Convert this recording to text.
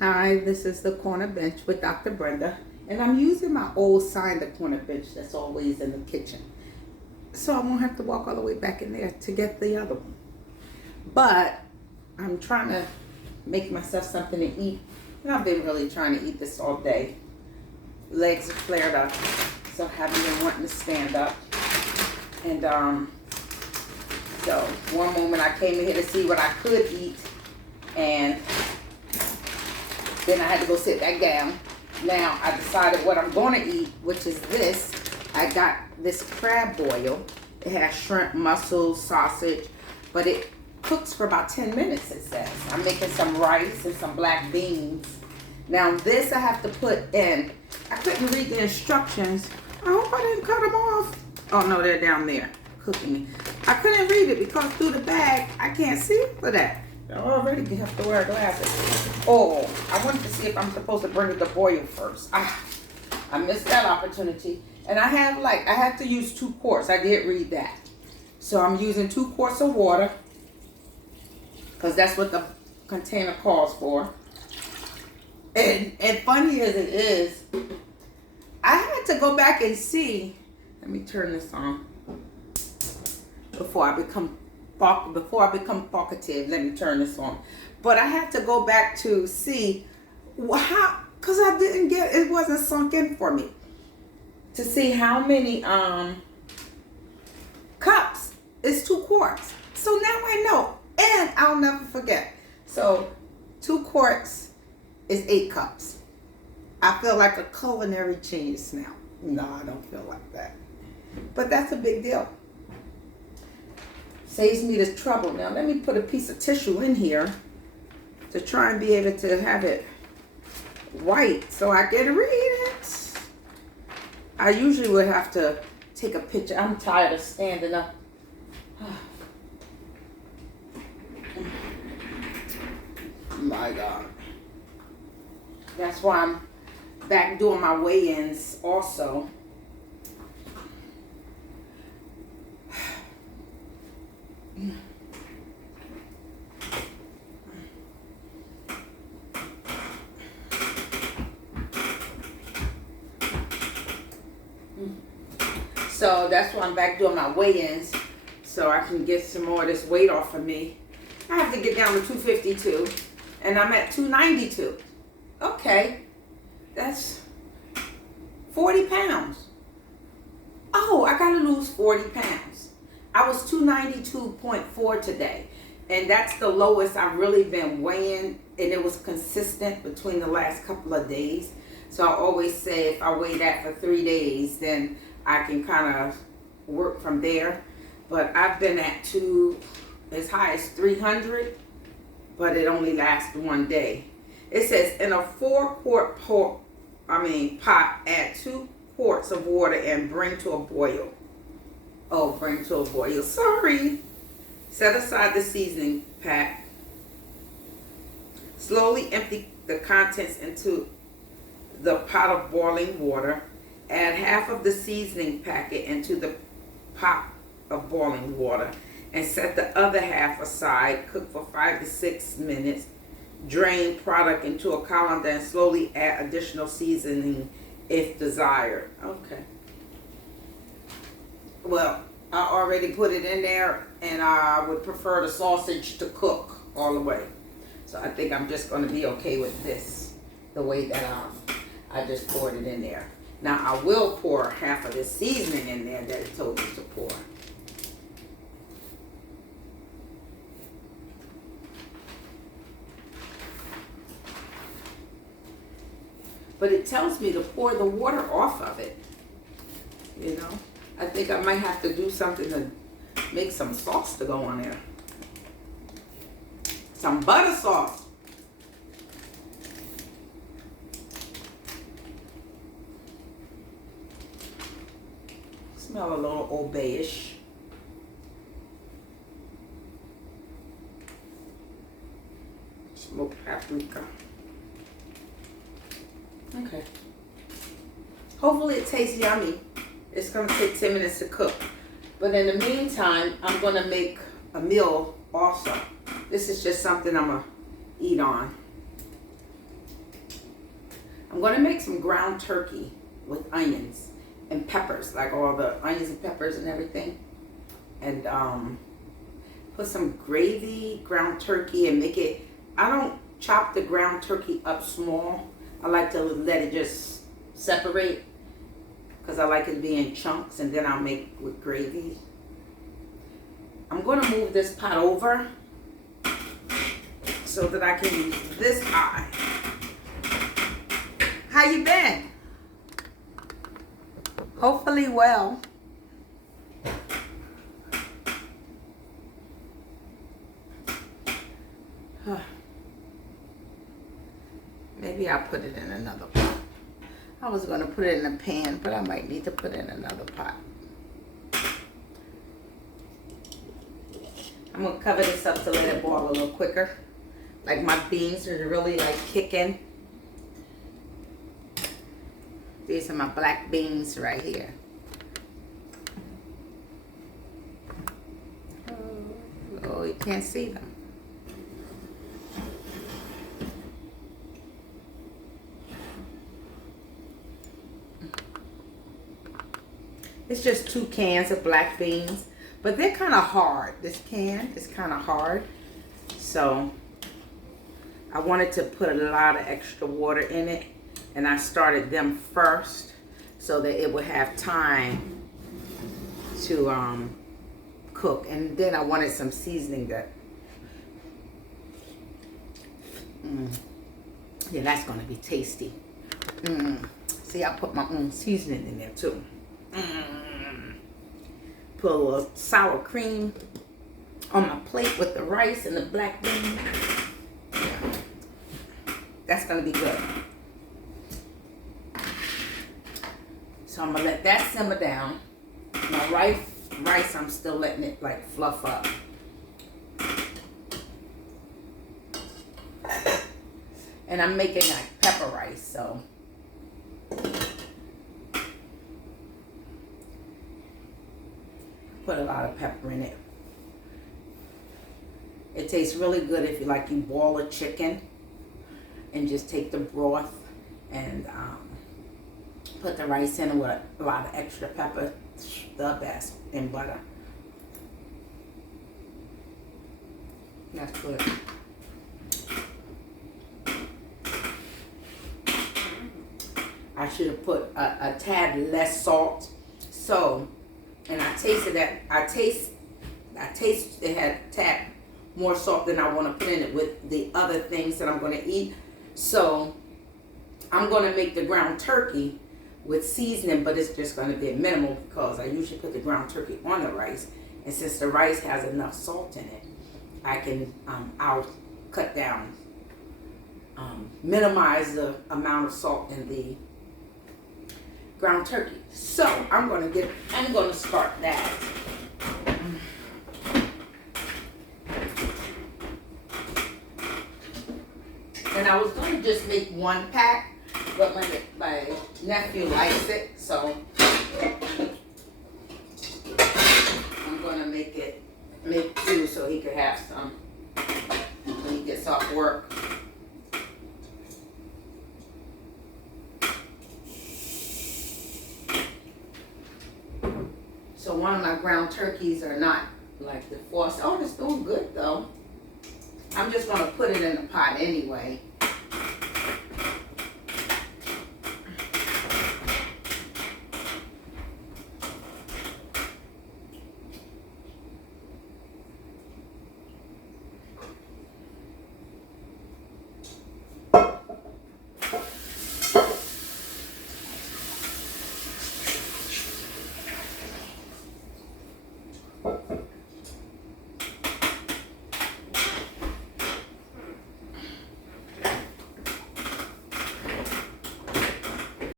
Hi, this is the corner bench with Dr. Brenda, and I'm using my old sign, the corner bench that's always in the kitchen. So I won't have to walk all the way back in there to get the other one. But I'm trying to make myself something to eat, and I've been really trying to eat this all day. Legs are flared up, so I haven't been wanting to stand up. And so one moment I came in here to see what I could eat, and then I had to go sit back down. Now I decided what I'm going to eat, which is this. I got this crab boil. It has shrimp, mussels, sausage, but it cooks for about 10 minutes, it says. I'm making some rice and some black beans. Now this I have to put in. I couldn't read the instructions. I hope I didn't cut them off. Oh no, they're down there cooking. I couldn't read it because through the bag, I can't see for that. I already have to wear glasses. Oh, I wanted to see if I'm supposed to bring it to boil first. I missed that opportunity. And I have to use 2 quarts. I did read that. So I'm using 2 quarts of water, because that's what the container calls for. And funny as it is, I had to go back and see. Let me turn this on before I become talkative. Let me turn this on. But I had to go back to see how, because I didn't get, it wasn't sunk in for me to see how many cups is 2 quarts. So now I know, and I'll never forget. So 2 quarts is 8 cups. I feel like a culinary genius now. No, I don't feel like that. But that's a big deal. Saves me the trouble. Now let me put a piece of tissue in here to try and be able to have it white so I can read it. I usually would have to take a picture. I'm tired of standing up. My God. That's why I'm back doing my weigh-ins also. So that's why I'm back doing my weigh-ins, so I can get some more of this weight off of me. I have to get down to 252, and I'm at 292. Okay, that's 40 pounds. Oh, I gotta lose 40 pounds. I was 292.4 today, and that's the lowest I've really been weighing, and it was consistent between the last couple of days. So I always say if I weigh that for 3 days, then I can kind of work from there. But I've been at as high as 300, but it only lasts 1 day. It says in a 4-quart pot, add 2 quarts of water and bring to a boil. Oh, bring to a boil. Sorry. Set aside the seasoning pack. Slowly empty the contents into the pot of boiling water. Add half of the seasoning packet into the pot of boiling water and set the other half aside. Cook for 5 to 6 minutes. Drain product into a colander and slowly add additional seasoning if desired. Okay. Well, I already put it in there, and I would prefer the sausage to cook all the way. So I think I'm just going to be okay with this, the way that I just poured it in there. Now I will pour half of this seasoning in there that it told me to pour. But it tells me to pour the water off of it. You know, I think I might have to do something to make some sauce to go on there. Some butter sauce. Smell a little Old Bay-ish. Smoked paprika. Okay. Hopefully it tastes yummy. It's going to take 10 minutes to cook. But in the meantime, I'm going to make a meal also. This is just something I'm going to eat on. I'm gonna make some ground turkey with onions and peppers, like all the onions and peppers and everything. And put some gravy, ground turkey, and make it, I don't chop the ground turkey up small. I like to let it just separate because I like it to be in chunks, and then I'll make with gravy. I'm going to move this pot over so that I can use this eye. How you been? Hopefully well. Maybe I'll put it in another pot. I was going to put it in a pan, but I might need to put it in another pot. I'm going to cover this up to let it boil a little quicker. Like my beans are really like kicking. These are my black beans right here. Oh, you can't see them. It's just 2 cans of black beans, but they're kind of hard. This can is kind of hard. So I wanted to put a lot of extra water in it, and I started them first so that it would have time to cook. And then I wanted some seasoning that, yeah, that's going to be tasty. See, I put my own seasoning in there too. Put a little sour cream on my plate with the rice and the black bean. Yeah. That's gonna be good. So I'm gonna let that simmer down. My rice, I'm still letting it like fluff up. And I'm making like pepper rice, so put a lot of pepper in it. It tastes really good if you boil a chicken and just take the broth and put the rice in with a lot of extra pepper. The best, and butter. That's good. I should have put a tad less salt. So, and I tasted that. I taste it had a tad more salt than I want to put in it with the other things that I'm going to eat. So I'm going to make the ground turkey with seasoning, but it's just going to be minimal because I usually put the ground turkey on the rice. And since the rice has enough salt in it, I can, I'll cut down, minimize the amount of salt in the ground turkey. So I'm going to start that. And I was going to just make 1 pack, but my nephew likes it, so I'm going to make 2 so he could have some when he gets off work. So one of my ground turkeys are not like the force. Oh, it's doing good though. I'm just going to put it in the pot anyway.